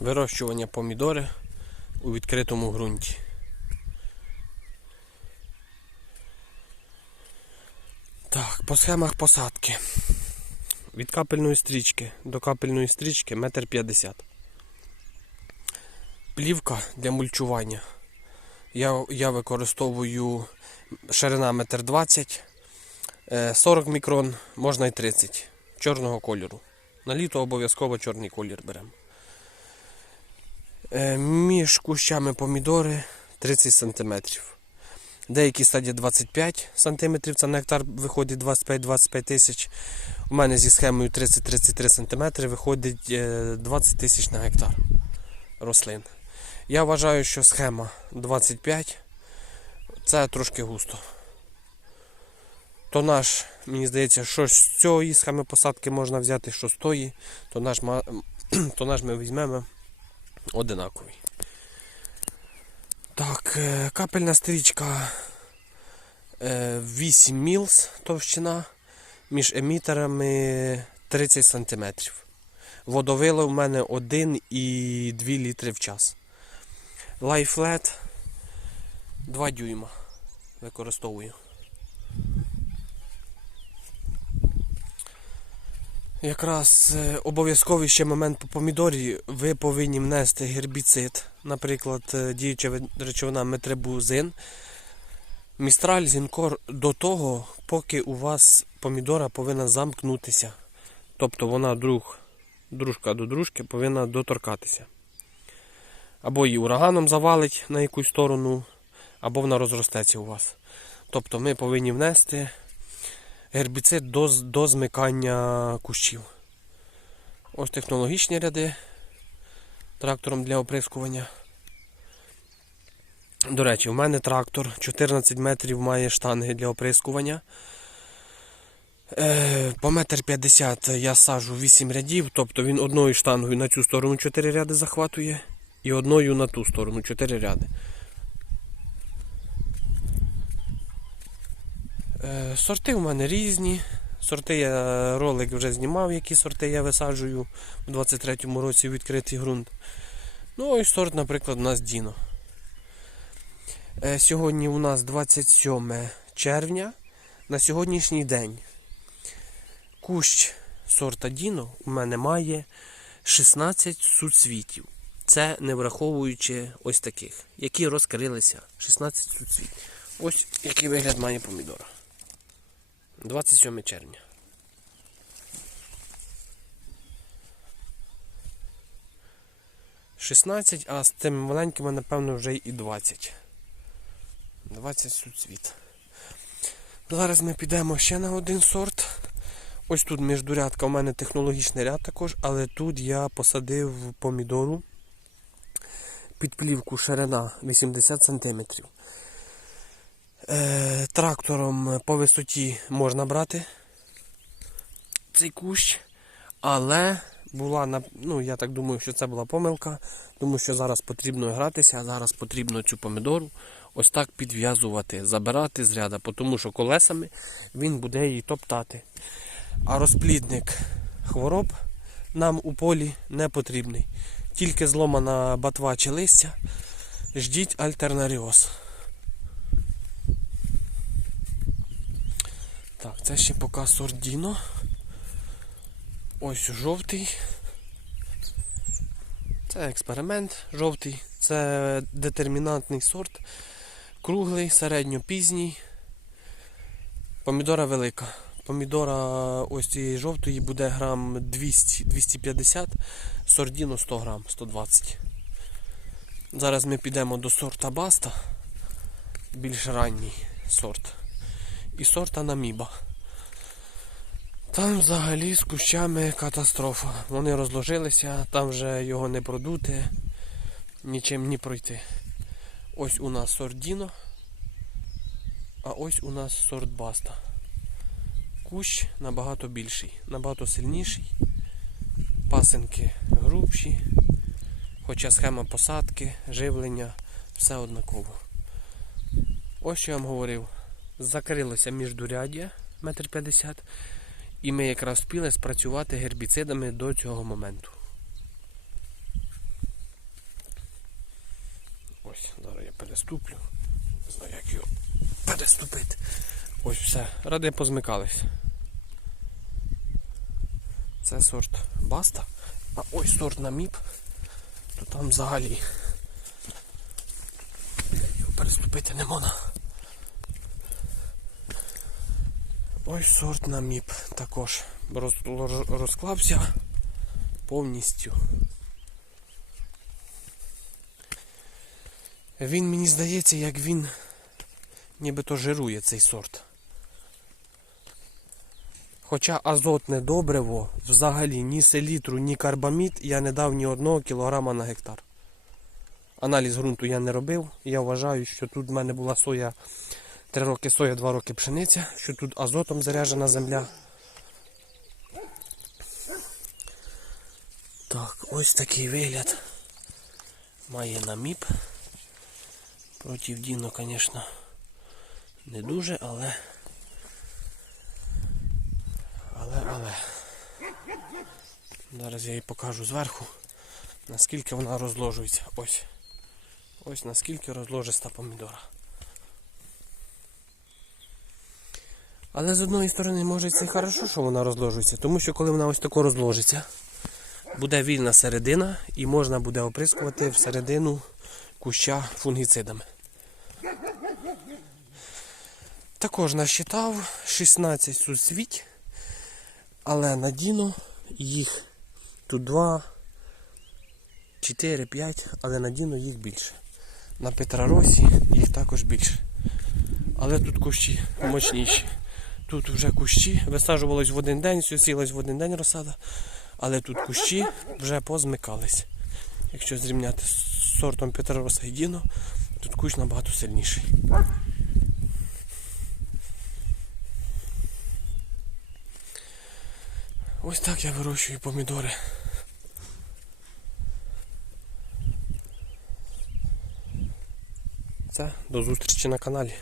Вирощування помідори у відкритому ґрунті. Так, по схемах посадки. Від капельної стрічки до капельної стрічки метр п'ятдесят. Плівка для мульчування. Я, я використовую ширина метр двадцять, е, 40 мікрон, можна і 30 чорного кольору. На літо обов'язково чорний колір беремо. Е, Між кущами помідори 30 см. Деякі стадії 25 см, це на гектар виходить 25-25 тисяч. У мене зі схемою 30-33 см виходить е, 20 тисяч на гектар рослин. Я вважаю, що схема 25 це трошки густо. То наш, мені здається, що з цієї схеми посадки можна взяти, що з тої, то наш, то наш ми візьмемо одинаковий. Так, е, капельна стрічка е, 8 мілс товщина, між емітерами 30 см. Водовило в мене 1,2 літри в час. Лайфлет 2 дюйма використовую. Якраз е, обов'язковий ще момент по помідорі. Ви повинні внести гербіцид, наприклад, е, діюча речовина метрибузин, містраль, зінкор до того, поки у вас помідора повинна замкнутися. Тобто вона друг, дружка до дружки повинна доторкатися. Або її ураганом завалить на якусь сторону, або вона розростеться у вас. Тобто ми повинні внести гербіцид до, до змикання кущів. Ось технологічні ряди трактором для оприскування. До речі, у мене трактор 14 метрів має штанги для оприскування. Е, По метр 50 я сажу 8 рядів, тобто він одною штангою на цю сторону 4 ряди захватує і одною на ту сторону 4 ряди. Сорти у мене різні. Сорти я ролик вже знімав, які сорти я висаджую у 23-му році в відкритий ґрунт. Ну ось сорт, наприклад, у нас Діно. Е, Сьогодні у нас 27 червня. На сьогоднішній день кущ сорта Діно у мене має 16 суцвітів. Це не враховуючи ось таких, які розкрилися. 16 суцвітів. Ось який вигляд має помідора. 27 червня. Шістнадцять, а з тими маленькими, напевно, вже і 20. 20 суцвіт. Зараз ми підемо ще на один сорт. Ось тут міждурядка, у мене технологічний ряд також, але тут я посадив помідору під плівку ширина 80 см. Е, трактором по висоті можна брати цей кущ, але була ну я так думаю, що це була помилка, тому що зараз потрібно гратися, а зараз потрібно цю помідору ось так підв'язувати, забирати з ряда, тому що колесами він буде її топтати. А розплідник хвороб нам у полі не потрібний. Тільки зломана батва чи листя, ждіть альтернаріоз. Так, це ще поки сорт Діно. Ось жовтий. Це експеримент жовтий. Це детермінантний сорт. Круглий, середньопізній. Помідора велика. Помідора ось цієї жовтої буде грам 200-250, сордіно 100 грам, 120. Зараз ми підемо до сорта Баста, більш ранній сорт. І сорт Анаміба. Там взагалі з кущами катастрофа. Вони розложилися, там вже його не продути, нічим не пройти. Ось у нас сорт Діно, а ось у нас сорт Баста. Кущ набагато більший, набагато сильніший. Пасинки грубші, хоча схема посадки, живлення, все однаково. Ось що я вам говорив закрилося міждуряддя, метр п'ятдесят, і ми якраз впіли спрацювати гербіцидами до цього моменту. Ось, зараз я переступлю. Не знаю, як його переступити. Ось все, ради позмикались. Це сорт баста, а ось сорт на міп, то там взагалі його переступити не можна. Ось сорт наміп також роз- роз- розклався повністю. Він мені здається, як він нібито жирує цей сорт. Хоча азотне добриво взагалі ні селітру, ні карбамід я не дав ні одного кілограма на гектар. Аналіз ґрунту я не робив. Я вважаю, що тут в мене була соя 3 роки соя, 2 роки пшениця, що тут азотом заряджена земля. Так, ось такий вигляд має наміп. Проти Діно, звісно, не дуже, але. Але, але. Зараз я їй покажу зверху, наскільки вона розложується. Ось. Ось наскільки розложиста помідора. Але з одної сторони, може це хорошо, що вона розложується, тому що коли вона ось тако розложиться, буде вільна середина і можна буде оприскувати всередину куща фунгіцидами. Також насчитав 16 суцвіть, але надіно їх тут 2, 4, 5, але надіно їх більше. На Петроросі їх також більше. Але тут кущі мощніші. Тут вже кущі висаджувались в один день, сілась в один день розсада, але тут кущі вже позмикались. Якщо зрівняти з сортом Петроса і Діно, тут кущ набагато сильніший. Ось так я вирощую помідори. Все, до зустрічі на каналі.